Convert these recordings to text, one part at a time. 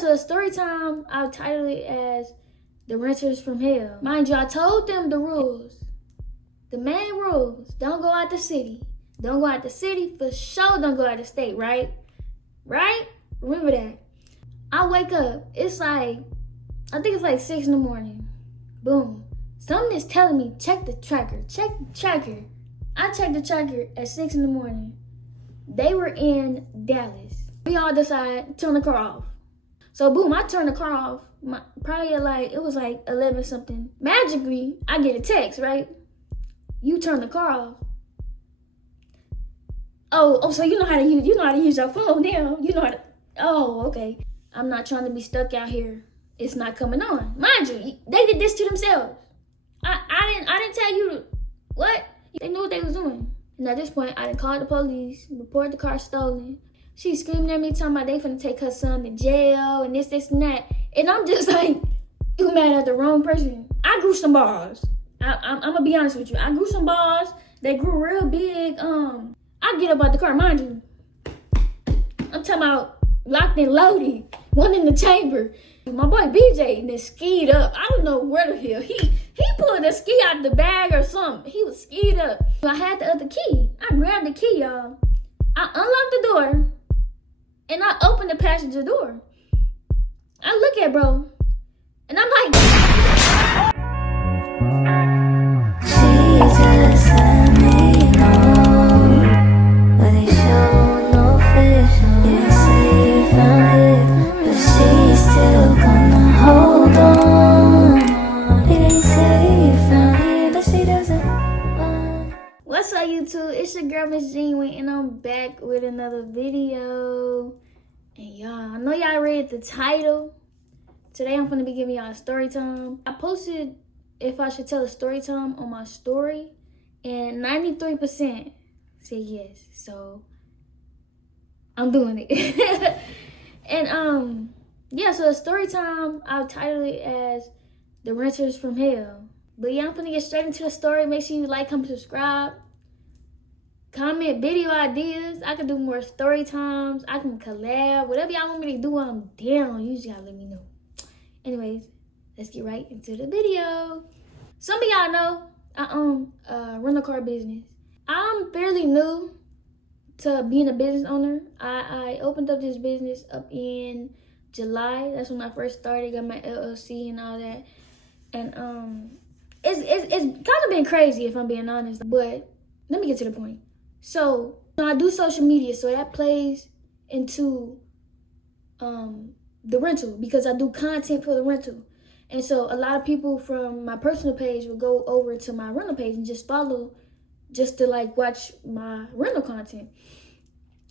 So the story time, I'll title it as The Renters from Hell. Mind you, I told them the rules. The main rules. Don't go out the city. Don't go out the city. For sure, don't go out the state, right? Right? Remember that. I wake up. It's like, I think it's like 6 in the morning. Boom. Something is telling me, check the tracker. Check the tracker. I checked the tracker at 6 in the morning. They were in Dallas. We all decided to turn the car off. So boom, I turned the car off. Probably at like, it was like 11 something. Magically, I get a text, right? You turn the car off. Oh, so you know how to use your phone now. You know how to, oh, okay. I'm not trying to be stuck out here. It's not coming on. Mind you, they did this to themselves. I didn't tell you what? They knew what they was doing. And at this point, I done called the police, reported the car stolen. She screaming at me, talking about they finna take her son to jail and this and that. And I'm just like, you mad at the wrong person. I grew some balls. I'm gonna be honest with you. I grew some balls. They grew real big. I get up out the car, mind you. I'm talking about locked and loaded, one in the chamber. My boy BJ then skied up. I don't know where the hell. He pulled a ski out of the bag or something. He was skied up. I had the other key. I grabbed the key, y'all. I unlocked the door and I opened the passenger door. I look at bro and I'm like, Jesus, let me know, but they show no fish. Didn't say you found it, but she's still gonna hold on. Didn't say you found it, but she doesn't want. What's up, YouTube? It's your girl, Miss Genuine, and I'm back with another video. And y'all, I know y'all read the title. Today I'm gonna be giving y'all a story time. I posted if I should tell a story time on my story, and 93% said yes. So I'm doing it. And yeah, so the story time, I'll title it as The Renters from Hell. But yeah, I'm gonna get straight into the story. Make sure you like, comment, subscribe. Comment video ideas. I can do more story times. I can collab. Whatever y'all want me to do, I'm down. You just gotta let me know. Anyways, let's get right into the video. Some of y'all know I own a rental car business. I'm fairly new to being a business owner. I opened up this business up in July. That's when I first started, got my LLC and all that. And it's kind of been crazy if I'm being honest. But let me get to the point. So I do social media, so that plays into the rental because I do content for the rental. And so a lot of people from my personal page will go over to my rental page and just follow just to like watch my rental content.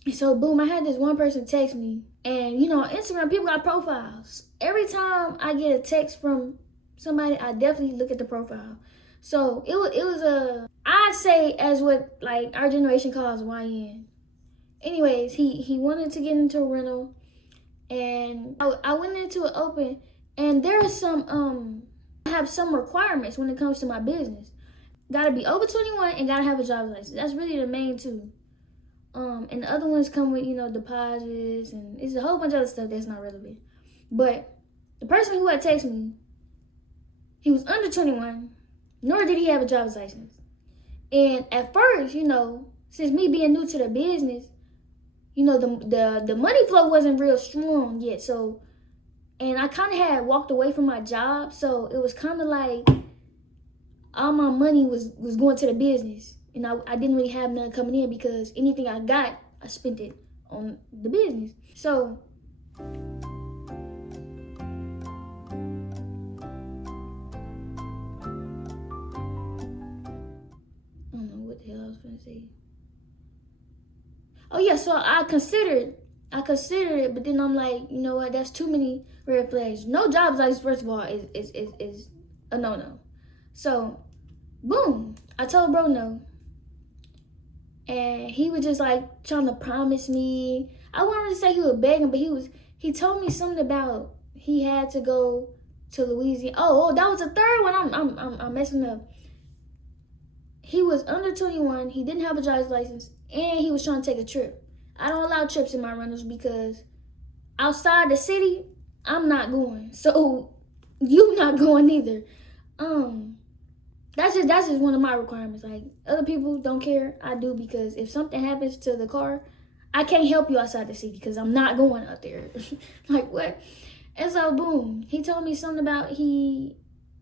And so boom, I had this one person text me, and you know, on Instagram, people got profiles. Every time I get a text from somebody, I definitely look at the profile. So it was a, I'd say as what like our generation calls YN. Anyways, he wanted to get into a rental, and I went into it open, and there are some I have some requirements when it comes to my business. Gotta be over 21 and gotta have a driver's license. That's really the main two. And the other ones come with, you know, deposits, and it's a whole bunch of other stuff that's not relevant. But the person who had texted me, he was under 21, nor did he have a driver's license. And at first, you know, since me being new to the business, you know, the money flow wasn't real strong yet. So, and I kind of had walked away from my job, so it was kind of like all my money was going to the business. And I didn't really have none coming in because anything I got, I spent it on the business. So I don't know what the hell I was gonna say. Oh yeah, so I considered it, but then I'm like, you know what, that's too many red flags. No driver's license, first of all, is a no-no. So boom, I told bro no. And he was just like trying to promise me. I wouldn't really say he was begging, but he told me something about he had to go to Louisiana. Oh, that was the third one. I'm messing up. He was under 21. He didn't have a driver's license, and he was trying to take a trip. I don't allow trips in my rentals because outside the city, I'm not going. So you not going either. That's just one of my requirements. Like, other people don't care. I do, because if something happens to the car, I can't help you outside the city because I'm not going out there. Like, what? And so, boom, he told me something about he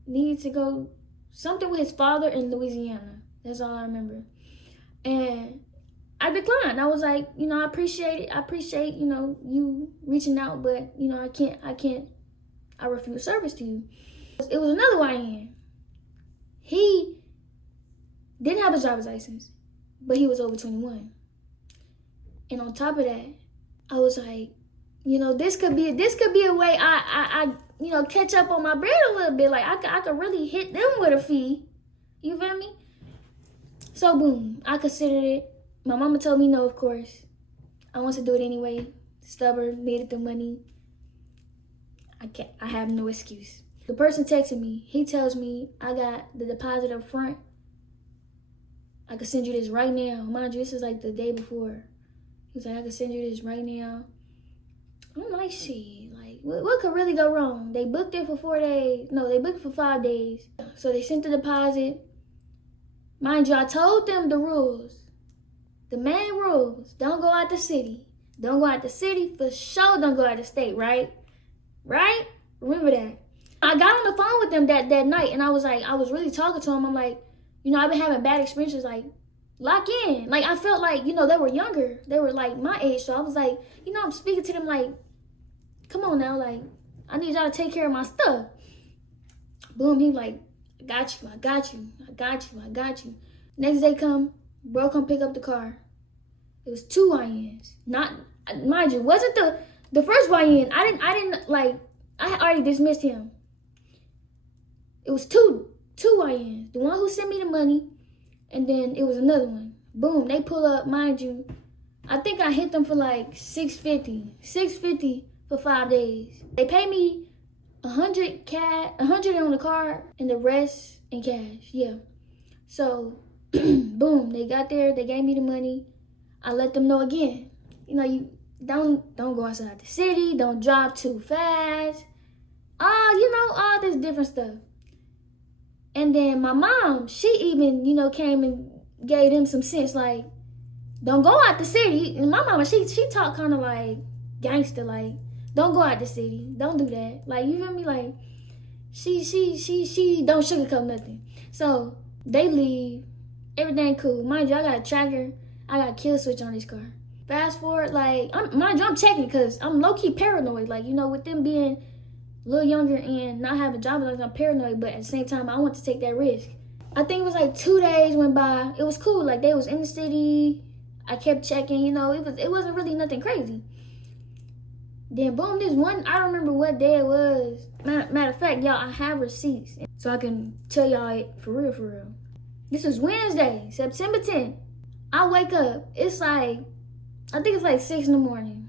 needed to go something with his father in Louisiana. That's all I remember. And I declined. I was like, I appreciate it. I appreciate, you reaching out, but, I refuse service to you. It was another YN. He didn't have a driver's license, but he was over 21. And on top of that, I was like, this could be a way I catch up on my bread a little bit. Like, I could really hit them with a fee. You feel me? So boom, I considered it. My mama told me no, of course. I wanted to do it anyway. Stubborn, needed the money. I have no excuse. The person texted me. He tells me I got the deposit up front. I could send you this right now. Mind you, this is like the day before. He was like, I could send you this right now. I'm like, shit, like, what could really go wrong? They booked it for 4 days. No, they booked it for 5 days. So they sent the deposit. Mind you, I told them the rules. The main rules. Don't go out the city. Don't go out the city. For sure, don't go out the state, right? Right? Remember that. I got on the phone with them that night, and I was really talking to them. I'm like, I've been having bad experiences, like, lock in. Like, I felt like, they were younger. They were, like, my age. So I was like, I'm speaking to them like, come on now. Like, I need y'all to take care of my stuff. Boom, he like, I got you. Next day come, bro come pick up the car. It was 2 YNs. Not, mind you, wasn't the first YN. I didn't, like, I had already dismissed him. It was two YNs. The one who sent me the money, and then it was another one. Boom, they pull up, mind you. I think I hit them for like $650 for 5 days. They paid me $100 on the card, and the rest in cash. Yeah. So, boom, they got there. They gave me the money. I let them know again. You don't go outside the city. Don't drive too fast. All this different stuff. And then my mom, she even, came and gave them some sense, like, don't go out the city. And my mama, she talk kind of like gangster, like, don't go out the city. Don't do that. Like, you feel me? Like, she don't sugarcoat nothing. So they leave. Everything cool. Mind you, I got a tracker. I got a kill switch on this car. Fast forward, like, I'm checking because I'm low-key paranoid. Like, with them being a little younger and not having a job, like, I'm paranoid, but at the same time, I want to take that risk. I think it was like 2 days went by. It was cool. Like, they was in the city. I kept checking, it wasn't really nothing crazy. Then boom, this one, I don't remember what day it was. Matter of fact, y'all, I have receipts, so I can tell y'all it for real. This was Wednesday, September 10th. I wake up. It's like, I think it's like 6 in the morning.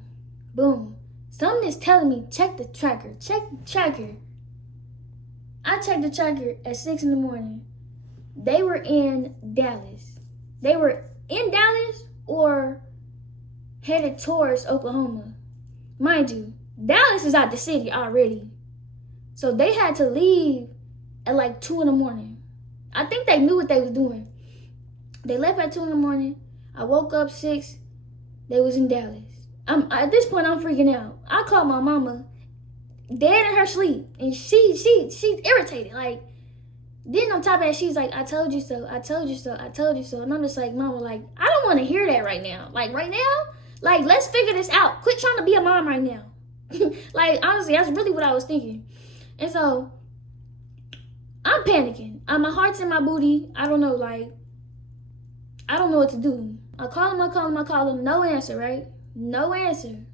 Boom. Something is telling me, check the tracker. I checked the tracker at 6 in the morning. They were in Dallas. They were in Dallas or headed towards Oklahoma. Mind you, Dallas is out the city already. So they had to leave at like 2 in the morning. I think they knew what they was doing. They left at 2 in the morning. I woke up 6. They was in Dallas. At this point, I'm freaking out. I called my mama, dead in her sleep, and she's irritated. Like, then on top of that, she's like, I told you so. And I'm just like, mama, like, I don't want to hear that right now. Like, right now, like, let's figure this out. Quit trying to be a mom right now. Like, honestly, that's really what I was thinking. And so, I'm panicking. My heart's in my booty. I don't know, like, I don't know what to do. I call him. No answer, right? No answer.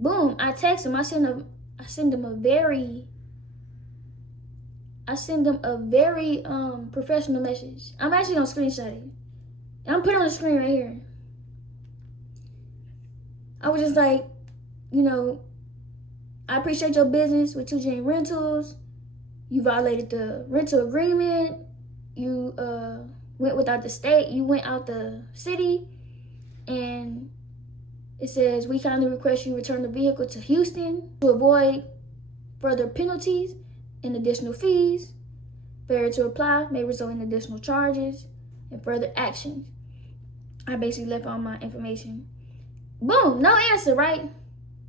Boom, I text him. I send him a very professional message. I'm actually gonna screenshot it. And I'm putting it on the screen right here. I was just like, I appreciate your business with 2G Rentals. You violated the rental agreement. You went without the state. You went out the city. And it says, we kindly request you return the vehicle to Houston to avoid further penalties and additional fees. Failure to apply may result in additional charges and further actions. I basically left all my information. Boom, no answer, right?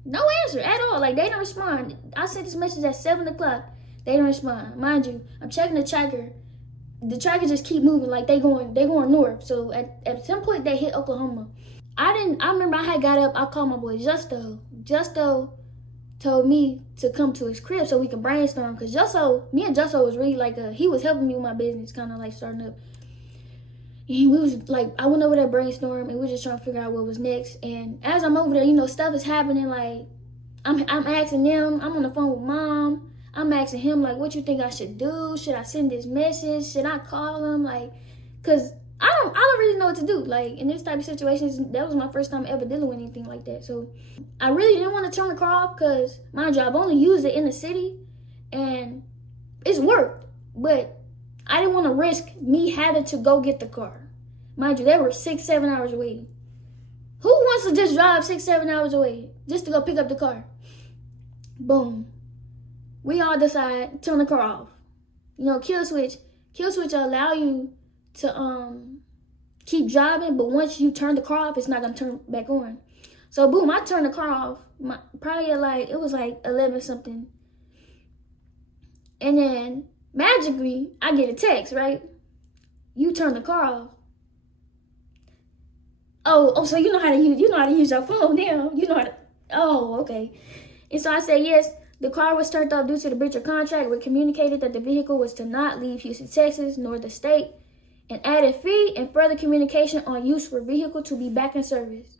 No answer at all. Like, they don't respond. I sent this message at 7 o'clock. They don't respond. Mind you, I'm checking the tracker. The tracker just keep moving, like they going north. So at some point they hit Oklahoma. I remember I had got up, I called my boy Justo. Justo told me to come to his crib so we can brainstorm. Cause me and Justo was really like he was helping me with my business, kind of like starting up. And we was like, I went over there brainstorm and we were just trying to figure out what was next. And as I'm over there, stuff is happening. Like I'm asking them, I'm on the phone with mom. I'm asking him, like, what you think I should do? Should I send this message? Should I call him? Like, cause I don't really know what to do. Like, in this type of situations, that was my first time ever dealing with anything like that. So I really didn't want to turn the car off because, mind you, I've only used it in the city and it's worked. But I didn't want to risk me having to go get the car. Mind you, they were 6-7 hours away. Who wants to just drive 6-7 hours away just to go pick up the car? Boom. We all decide turn the car off. Kill switch will allow you to keep driving, but once you turn the car off, it's not gonna turn back on. So boom, I turned the car off. Probably at it was like 11 something. And then magically I get a text, right? You turn the car off. Oh, so you know how to use your phone now. Oh, okay. And so I said yes. The car was turned off due to the breach of contract. We communicated that the vehicle was to not leave Houston, Texas, nor the state, and added fee and further communication on use for vehicle to be back in service.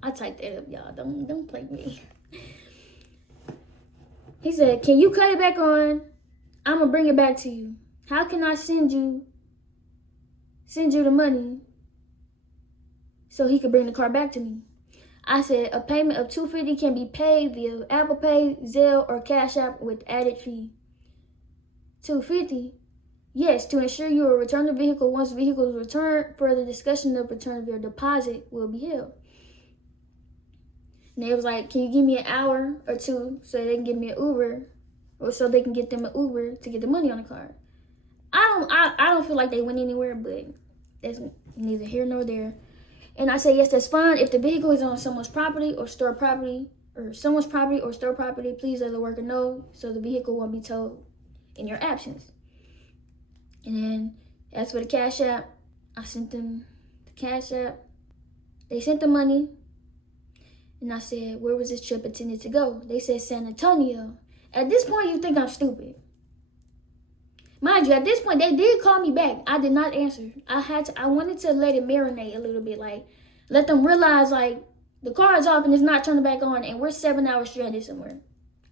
I typed that up, y'all. Don't play me. He said, can you cut it back on? I'm gonna bring it back to you. How can I send you the money so he could bring the car back to me? I said, a payment of $250 can be paid via Apple Pay, Zelle, or Cash App with added fee. $250? Yes, to ensure you will return the vehicle. Once the vehicle is returned, further discussion of return of your deposit will be held. And they was like, can you give me an hour or two so they can give me an Uber, or so they can get them an Uber to get the money on the car? I don't feel like they went anywhere, but that's neither here nor there. And I say, yes, that's fine. If the vehicle is on someone's property or store property, please let the worker know so the vehicle won't be towed in your absence. And then as for the Cash App, I sent them the Cash App. They sent the money. And I said, where was this trip intended to go? They said San Antonio. At this point, you think I'm stupid. Mind you, at this point, they did call me back. I did not answer. I wanted to let it marinate a little bit. Like, let them realize, like, the car is off and it's not turning back on and we're 7 hours stranded somewhere.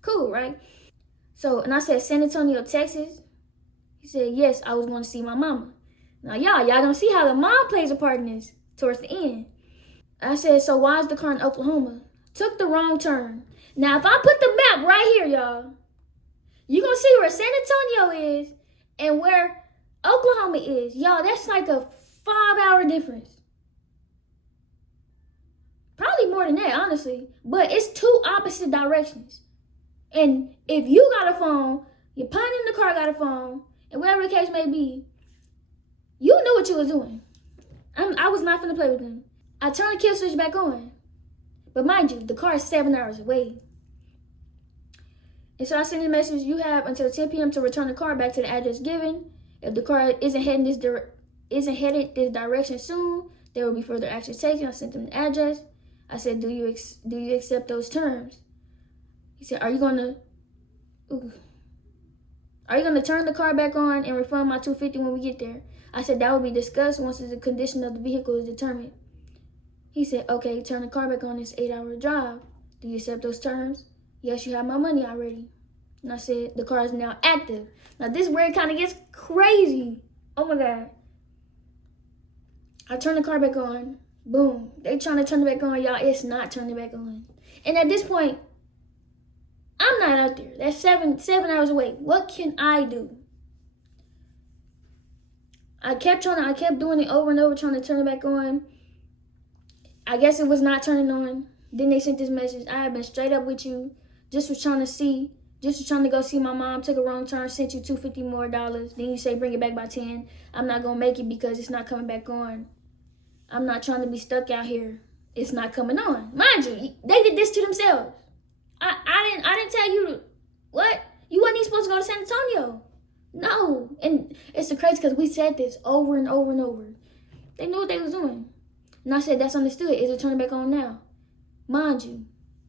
Cool, right? So, and I said, San Antonio, Texas. He said, yes, I was going to see my mama. Now, y'all gonna see how the mom plays a part in this towards the end. I said, so why is the car in Oklahoma? Took the wrong turn. Now, if I put the map right here, y'all, you're gonna see where San Antonio is and where Oklahoma is. Y'all, that's like a 5-hour difference. Probably more than that, honestly. But it's two opposite directions. And if you got a phone, your partner in the car got a phone, and whatever the case may be, you knew what you was doing. I was not finna play with them. I turned the kill switch back on. But mind you, the car is 7 hours away. And so I sent a message, you have until 10 p.m. to return the car back to the address given. If the car isn't headed this direction soon, there will be further action taken. I sent them the address. I said, do you accept those terms? He said, are you gonna turn the car back on and refund my $250 when we get there? I said, that will be discussed once the condition of the vehicle is determined. He said, okay, turn the car back on this 8-hour drive. Do you accept those terms? Yes, you have my money already. And I said, the car is now active. Now this is where it kind of gets crazy. Oh my God. I turned the car back on. Boom. They trying to turn it back on, y'all. It's not turning back on. And at this point, I'm not out there. That's seven hours away. What can I do? I kept doing it over and over, trying to turn it back on. I guess it was not turning on. Then they sent this message. I have been straight up with you Just was trying to go see my mom, took a wrong turn, sent you $250 more. Then you say bring it back by 10. I'm not gonna make it because it's not coming back on. I'm not trying to be stuck out here. It's not coming on. Mind you, they did this to themselves. I didn't tell you what? You wasn't even supposed to go to San Antonio. No. And it's the crazy because we said this over and over and over. They knew what they was doing. And I said, that's understood. Is it turning back on now? Mind you,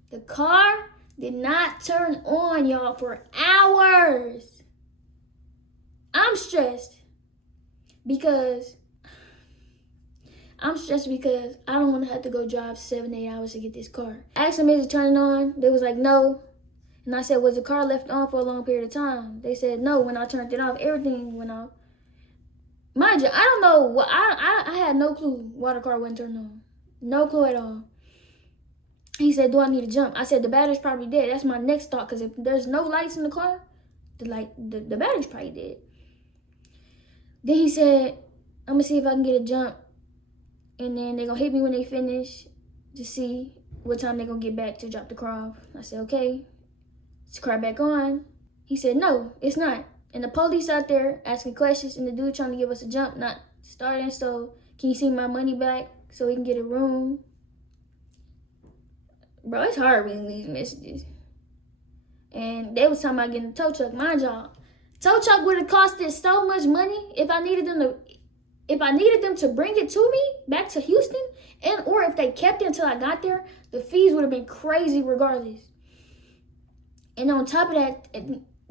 the car did not turn on, y'all, for hours. I'm stressed because I don't want to have to go drive 7-8 hours to get this car. I asked them, is it turning on? They was like, no. And I said, was the car left on for a long period of time? They said, no. When I turned it off, everything went off. Mind you, I don't know what I had no clue why the car wasn't turned on. No clue at all. He said, do I need to jump? I said, the battery's probably dead. That's my next thought, because if there's no lights in the car, the battery's probably dead. Then he said, I'm going to see if I can get a jump. And then they're going to hit me when they finish to see what time they're going to get back to drop the car off. I said, okay. Is the car back on? He said, no, it's not. And the police out there asking questions, and the dude trying to give us a jump, not starting. So can you see my money back so we can get a room? Bro, it's hard reading these messages. And they was talking about getting a tow truck. Mind y'all, tow truck would have costed so much money if I needed them to bring it to me back to Houston, or if they kept it until I got there, the fees would have been crazy regardless. And on top of that,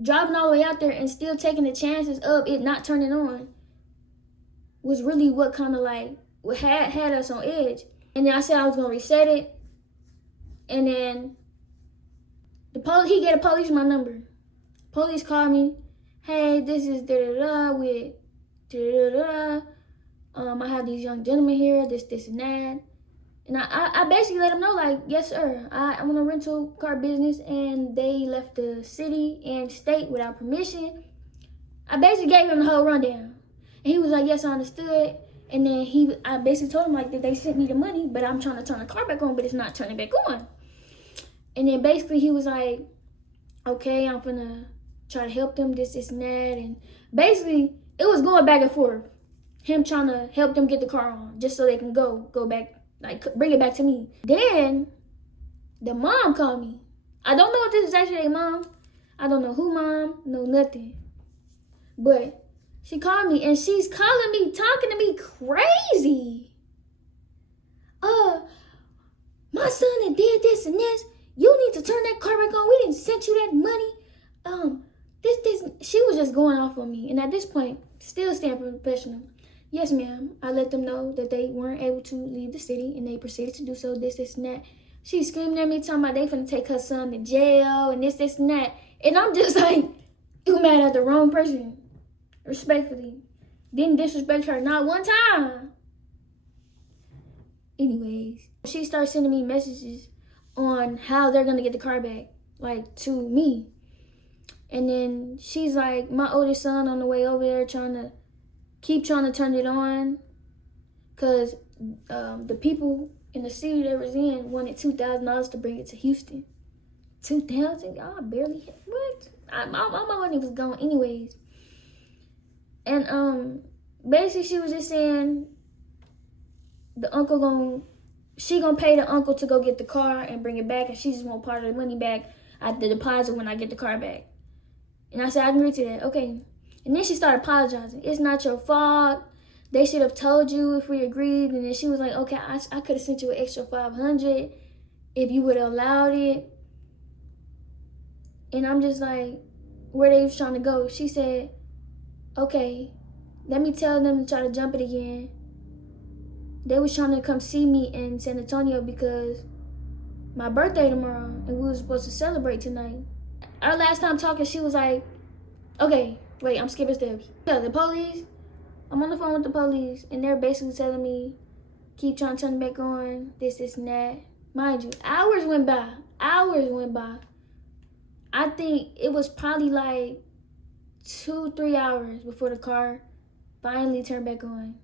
driving all the way out there and still taking the chances of it not turning on was really what kind of like what had us on edge. And then I said I was gonna reset it. And then he gave the police my number. Police called me. Hey, this is da-da-da with da-da-da. I have these young gentlemen here, this, and that. And I basically let them know, like, yes, sir, I'm in a rental car business, and they left the city and state without permission. I basically gave him the whole rundown. And he was like, yes, I understood. And then I basically told him, like, that they sent me the money, but I'm trying to turn the car back on, but it's not turning back on. And then basically he was like, okay, I'm gonna try to help them, this, and that. And basically, it was going back and forth. Him trying to help them get the car on, just so they can go back, like, bring it back to me. Then, the mom called me. I don't know if this is actually their mom. I don't know who mom, no nothing. But she called me, and she's calling me, talking to me crazy. My son had did this and this. You need to turn that car back on. We didn't send you that money. She was just going off on me. And at this point, still staying professional. Yes, ma'am. I let them know that they weren't able to leave the city, and they proceeded to do so, this, and that. She's screaming at me, talking about they finna take her son to jail, and this, and that. And I'm just like, you mad at the wrong person. Respectfully. Didn't disrespect her not one time. Anyways, she started sending me messages on how they're gonna get the car back, like, to me. And then she's like, my oldest son on the way over there trying to turn it on, because the people in the city they was in wanted $2,000 to bring it to Houston. $2,000? Y'all barely hit. What? My money was gone anyways. And basically she was just saying she gonna pay the uncle to go get the car and bring it back, and she just want part of the money back at the deposit when I get the car back. And I said, I agree to that. Okay. And then she started apologizing. It's not your fault. They should have told you if we agreed. And then she was like, okay, I could have sent you an extra $500 if you would have allowed it. And I'm just like, where they was trying to go. She said, okay, let me tell them to try to jump it again. They was trying to come see me in San Antonio because my birthday tomorrow, and we were supposed to celebrate tonight. Our last time talking, she was like, okay, wait, I'm skipping steps. Yeah, the police, I'm on the phone with the police, and they're basically telling me, keep trying to turn it back on, this, and that. Mind you, hours went by. I think it was probably like 2-3 hours before the car finally turned back on.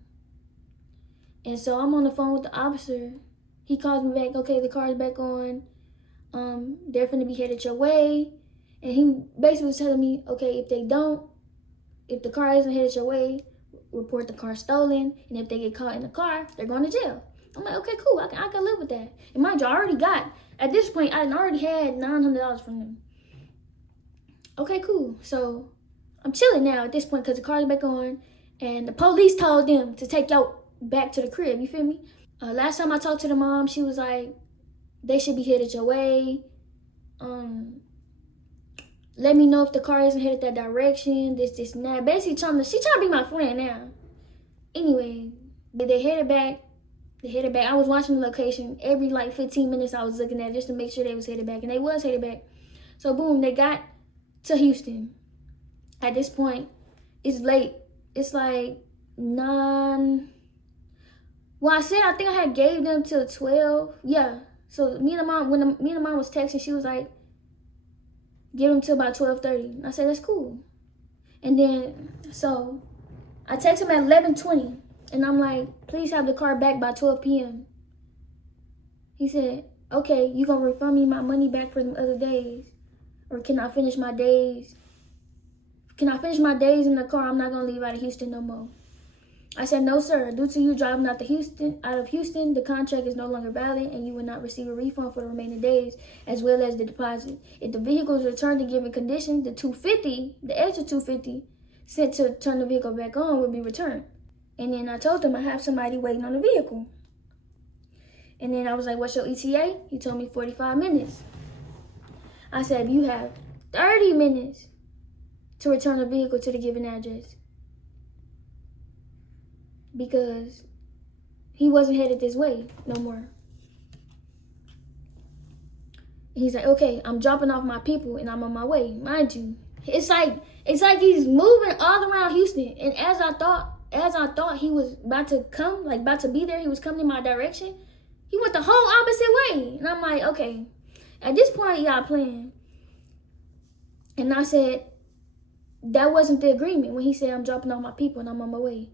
And so I'm on the phone with the officer. He calls me back, okay, the car's back on. they're finna be headed your way. And he basically was telling me, okay, if the car isn't headed your way, report the car stolen. And if they get caught in the car, they're going to jail. I'm like, okay, cool. I can live with that. And mind you, at this point, I already had $900 from them. Okay, cool. So I'm chilling now at this point because the car's back on. And the police told them to take y'all back to the crib. You feel me? Last time I talked to the mom, she was like, they should be headed your way. Let me know if the car isn't headed that direction. This, and that. Basically, she trying to be my friend now. Anyway, they headed back. I was watching the location. Every 15 minutes I was looking at it just to make sure they was headed back. And they was headed back. So boom, they got to Houston. At this point, it's late. It's like 9. Well, I think I had gave them till 12. Yeah. So me and the mom, when me and the mom was texting, she was like, give them till about 12:30. I said, that's cool. And then, so I text him at 11:20. And I'm like, please have the car back by 12 p.m. He said, okay, you gonna refund me my money back for the other days? Or can I finish my days? Can I finish my days in the car? I'm not gonna leave out of Houston no more. I said, no, sir. Due to you driving out of Houston, the contract is no longer valid and you will not receive a refund for the remaining days as well as the deposit. If the vehicle is returned in given condition, the extra $250 sent to turn the vehicle back on will be returned. And then I told him I have somebody waiting on the vehicle. And then I was like, what's your ETA? He told me 45 minutes. I said, you have 30 minutes to return the vehicle to the given address. Because he wasn't headed this way no more. He's like, okay, I'm dropping off my people and I'm on my way. Mind you, it's like he's moving all around Houston. And as I thought he was about to come, about to be there, he was coming in my direction. He went the whole opposite way. And I'm like, okay, at this point, y'all playing. And I said, that wasn't the agreement when he said I'm dropping off my people and I'm on my way.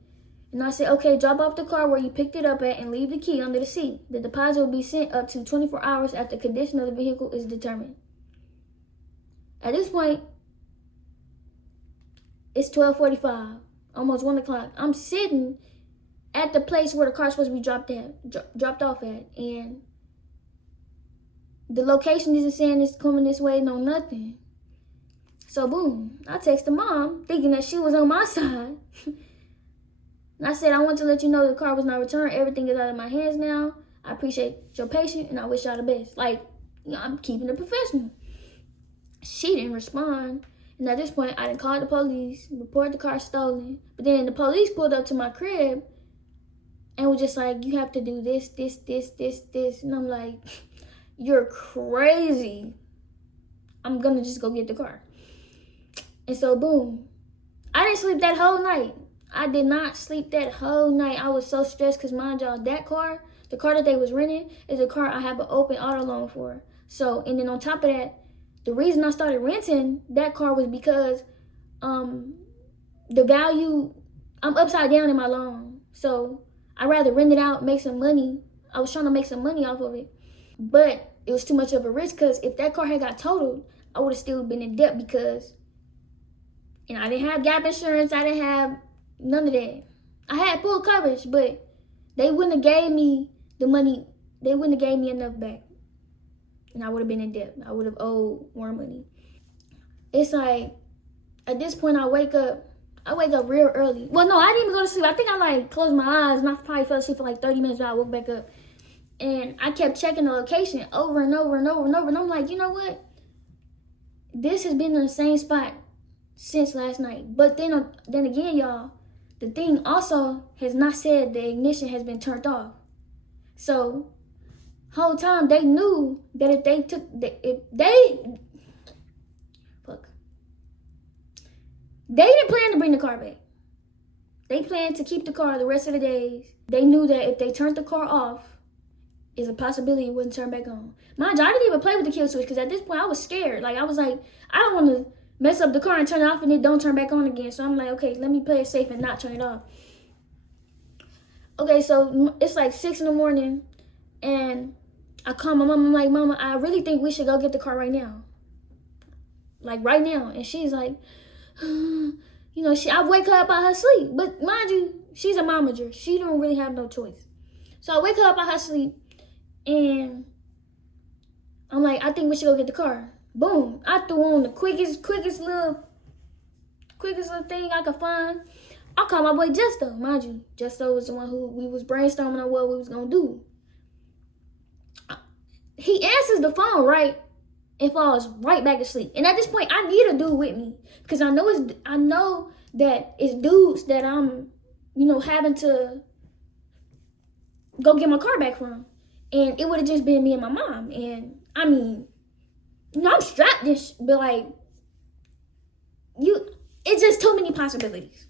And I said, okay, drop off the car where you picked it up at and leave the key under the seat. The deposit will be sent up to 24 hours after the condition of the vehicle is determined. At this point, it's 12:45, almost 1 o'clock. I'm sitting at the place where the car's supposed to be dropped off at. And the location isn't saying it's coming this way, no nothing. So boom, I text the mom thinking that she was on my side. And I said, I want to let you know the car was not returned. Everything is out of my hands now. I appreciate your patience and I wish y'all the best. I'm keeping it professional. She didn't respond. And at this point, I didn't call the police, report the car stolen. But then the police pulled up to my crib and was just like, you have to do this. And I'm like, you're crazy. I'm going to just go get the car. And so, boom. I didn't sleep that whole night. I did not sleep that whole night. I was so stressed because, mind y'all, that car, the car that they was renting, is a car I have an open auto loan for. So, and then on top of that, the reason I started renting that car was because the value, I'm upside down in my loan. So, I'd rather rent it out, make some money. I was trying to make some money off of it. But it was too much of a risk because if that car had got totaled, I would have still been in debt because, and I didn't have gap insurance. I didn't have none of that. I had full coverage, but they wouldn't have gave me the money. They wouldn't have gave me enough back. And I would have been in debt. I would have owed more money. It's like, at this point, I wake up real early. Well, no, I didn't even go to sleep. I think I closed my eyes and I probably fell asleep for 30 minutes while I woke back up. And I kept checking the location over and over and over and over. And I'm like, you know what? This has been in the same spot since last night. But then again, y'all, the thing also has not said the ignition has been turned off. So, whole time they knew that if they didn't plan to bring the car back. They planned to keep the car the rest of the days. They knew that if they turned the car off, is a possibility it wouldn't turn back on. Mind you, I didn't even play with the kill switch because at this point I was scared. I was like, I don't want to mess up the car and turn it off and it don't turn back on again. So I'm like, okay, let me play it safe and not turn it off. Okay, so it's 6 in the morning and I call my mom. I'm like, Mama, I really think we should go get the car right now. Like right now. And she's like, you know, I wake her up out her sleep. But mind you, she's a momager. She don't really have no choice. So I wake her up out her sleep and I'm like, I think we should go get the car. Boom. I threw on the quickest little thing I could find. I called my boy Justo. Mind you, Justo was the one who we was brainstorming on what we was gonna do. He answers the phone, right? And falls right back asleep. And at this point, I need a dude with me. Because I know that it's dudes that I'm, you know, having to go get my car back from. And it would have just been me and my mom. And I mean, you know, I'm strapped this, but like, it's just too many possibilities.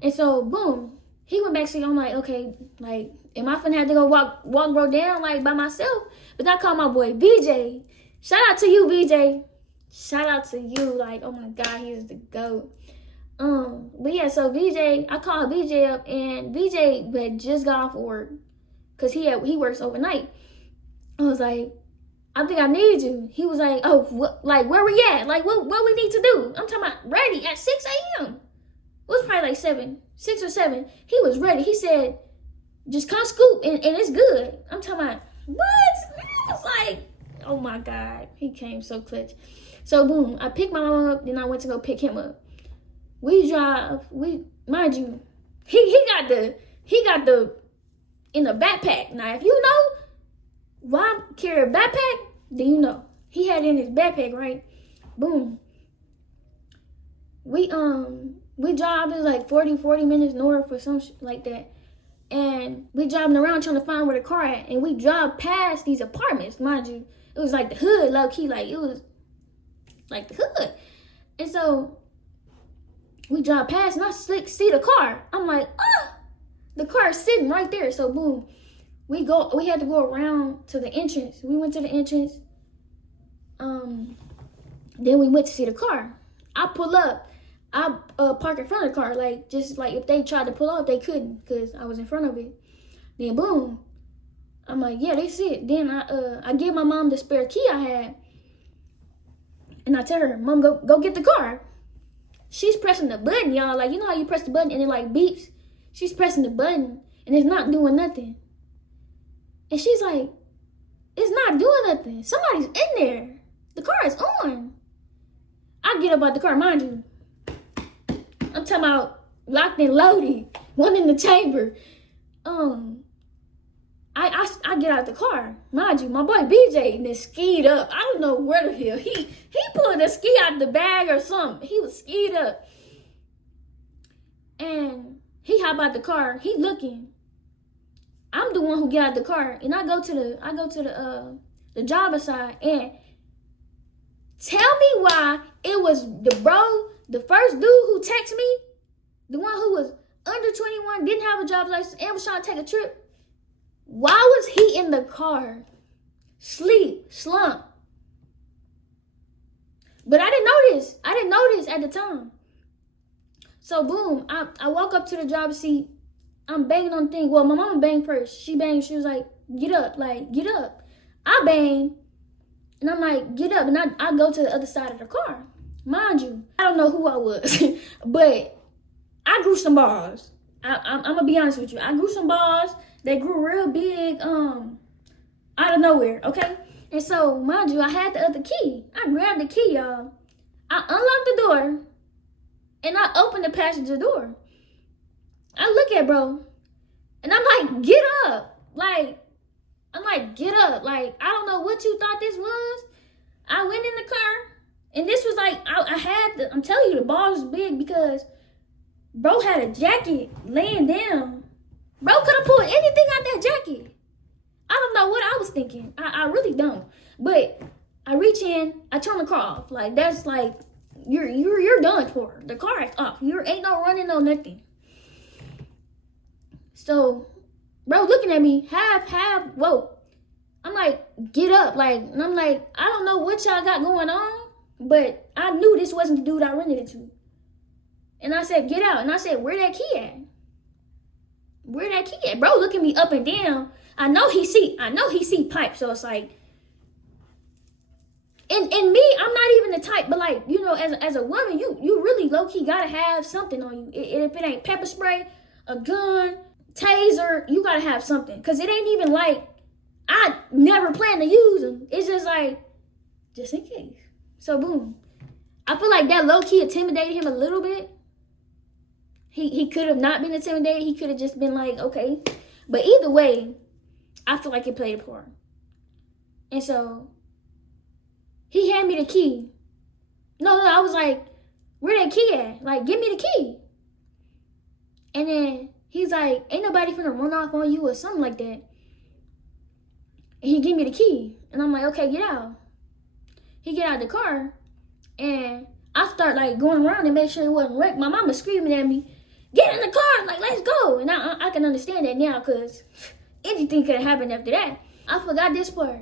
And so, boom, he went back to sleep. I'm like, okay, like, am I finna have to go walk bro down like by myself? But I called my boy BJ. Shout out to you, BJ. Shout out to you. Like, oh my God, he's the GOAT. But yeah, so BJ, I called BJ up, and BJ had just got off of work because he works overnight. I was like, I think I need you. He was like, oh, like where we at? Like what we need to do? I'm talking about ready at 6 a.m. It was probably like 6 or 7. He was ready. He said, just come scoop and it's good. I'm talking about, what? I was like, oh my God, he came so clutch. So boom, I picked my mom up, then I went to go pick him up. We drive, mind you, he got the in the backpack. Now if you know why I carry a backpack, then you know. He had it in his backpack, right? Boom. We drive, it was like 40 minutes north or some shit like that. And we driving around trying to find where the car at. And we drive past these apartments, mind you. It was like the hood, low key, like it was like the hood. And so we drive past and I see the car. I'm like, the car is sitting right there. So boom, we had to go around to the entrance. We went to the entrance. Then we went to see the car. I pull up. I park in front of the car, like just like if they tried to pull off, they couldn't because I was in front of it. Then boom, I'm like, yeah, they see it. Then I give my mom the spare key I had, and I tell her, Mom, go get the car. She's pressing the button, y'all. Like, you know how you press the button and it like beeps? She's pressing the button and it's not doing nothing. And she's like, it's not doing nothing. Somebody's in there. The car is on. I get up out the car, mind you. I'm talking about locked and loaded, one in the chamber. I get out the car, mind you. My boy BJ then skied up. I don't know where the hell he pulled a ski out of the bag or something. He was skied up, and he hop out the car. He looking. I'm the one who get out the car, and I go to the driver's side, and tell me why it was the first dude who texted me, the one who was under 21, didn't have a driver's license, and was trying to take a trip. Why was he in the car? Slump. But I didn't notice. I didn't notice at the time. So boom, I walk up to the driver's seat. I'm banging on the thing. Well, my mama banged first. She banged. She was like, get up. Like, get up. I bang. And I'm like, get up. And I go to the other side of the car. Mind you, I don't know who I was. But I grew some balls. I'm going to be honest with you. I grew some balls. They grew real big out of nowhere, okay? And so, mind you, I had the other key. I grabbed the key, y'all. I unlocked the door, and I opened the passenger door. I look at bro, and I'm like, get up. Like, I'm like, get up. Like, I don't know what you thought this was. I went in the car, and this was like, I'm telling you, the balls was big because bro had a jacket laying down. Bro could have pulled anything out that jacket. I don't know what I was thinking. I really don't. But I reach in, I turn the car off. Like, that's like, you're done for. The car is off. Ain't no running, no nothing. So, bro looking at me, half, whoa. I'm like, get up. Like, and I'm like, I don't know what y'all got going on, but I knew this wasn't the dude I rented it to. And I said, get out. And I said, where that key at? Where that key at? Bro look at me up and down. I know he see pipe, so it's like, and me, I'm not even the type, but like, you know, as a woman, you really low-key gotta have something on you. If it ain't pepper spray, a gun, taser, you gotta have something. Cause it ain't even like I never plan to use them. It's just like, just in case. So boom. I feel like that low-key intimidated him a little bit. He could have not been intimidated. He could have just been like, okay. But either way, I feel like it played a part. And so he handed me the key. No, I was like, where that key at? Like, give me the key. And then he's like, ain't nobody finna run off on you or something like that. And he gave me the key. And I'm like, okay, get out. He get out of the car. And I start like going around and make sure it wasn't wrecked. My mama screaming at me, get in the car, like, let's go. And I can understand that now, because anything could have happened after that. I forgot this part.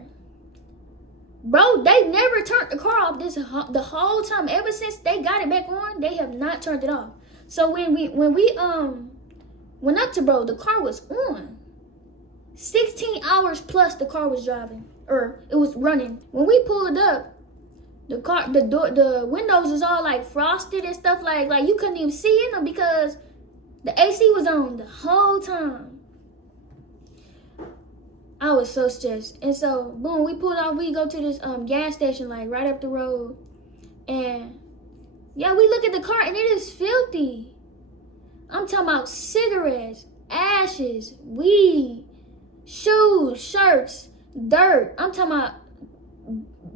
Bro, they never turned the car off the whole time. Ever since they got it back on, they have not turned it off. So when we went up to bro, the car was on. 16 hours plus the car was driving, or it was running. When we pulled up, the car, the windows was all like frosted and stuff, like you couldn't even see in them because the AC was on the whole time. I was so stressed. And so, boom, we pulled off. We go to this gas station, like, right up the road. And, yeah, we look at the car, and it is filthy. I'm talking about cigarettes, ashes, weed, shoes, shirts, dirt. I'm talking about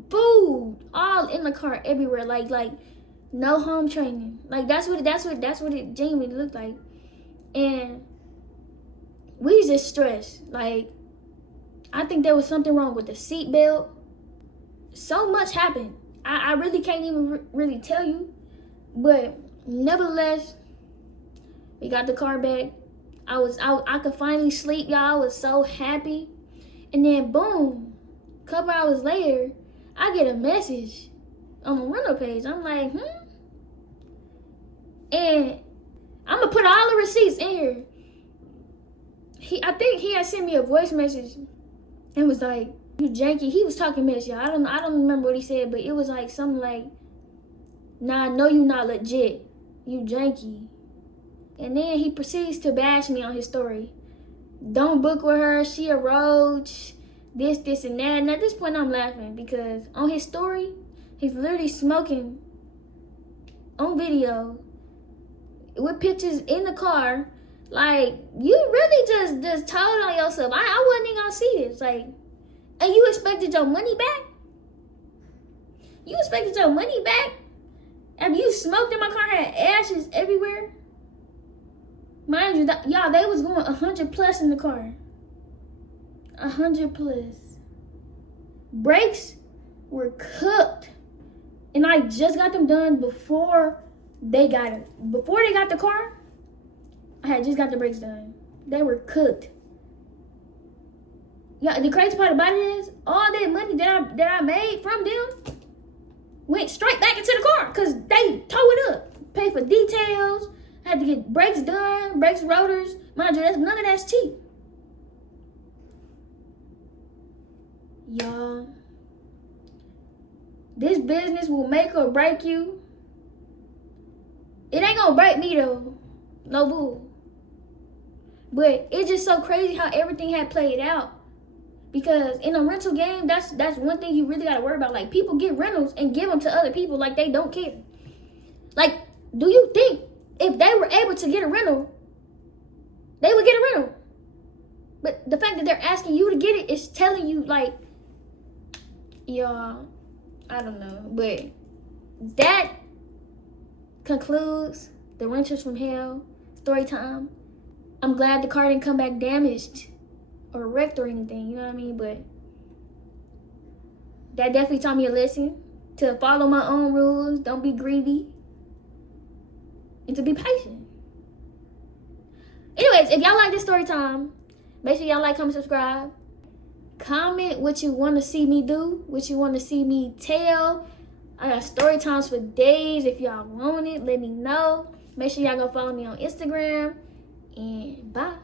food, all in the car, everywhere. Like no home training. Like, that's what it genuinely looked like. And we was just stressed. Like, I think there was something wrong with the seatbelt. So much happened. I really can't even really tell you. But nevertheless, we got the car back. I could finally sleep, y'all. I was so happy. And then boom, a couple hours later, I get a message on the rental page. I'm like, And I'm gonna put all the receipts in here. I think he had sent me a voice message. It was like, you janky. He was talking mess, y'all. I don't remember what he said, but it was like something like, nah, I know you not legit. You janky. And then he proceeds to bash me on his story. Don't book with her. She a roach. This, and that. And at this point, I'm laughing because on his story, he's literally smoking on video with pictures in the car. Like, you really just told on yourself. I wasn't even gonna see this. Like, and you expected your money back? You expected your money back? After you smoked in my car, had ashes everywhere? Mind you, y'all, they was going 100 plus in the car. 100 plus. Brakes were cooked. And I just got them done before they got it. Before they got the car, I had just got the brakes done. They were cooked. Yeah, the crazy part about it is, all that money that I made from them went straight back into the car because they tore it up. Paid for details, had to get brakes done, brakes, rotors. Mind you, none of that's cheap. Y'all, this business will make or break you. It ain't gonna break me though. No bull. But it's just so crazy how everything had played out. Because in a rental game, that's one thing you really gotta worry about. Like, people get rentals and give them to other people like they don't care. Like, do you think if they were able to get a rental, they would get a rental? But the fact that they're asking you to get it is telling you, like, y'all, I don't know. But that concludes the Renters from Hell story time. I'm glad the car didn't come back damaged or wrecked or anything, you know what I mean? But that definitely taught me a lesson to follow my own rules, don't be greedy, and to be patient. Anyways, if y'all like this story time, make sure y'all like, comment, subscribe. Comment what you want to see me do, what you want to see me tell. I got story times for days. If y'all want it, let me know. Make sure y'all go follow me on Instagram. And bye.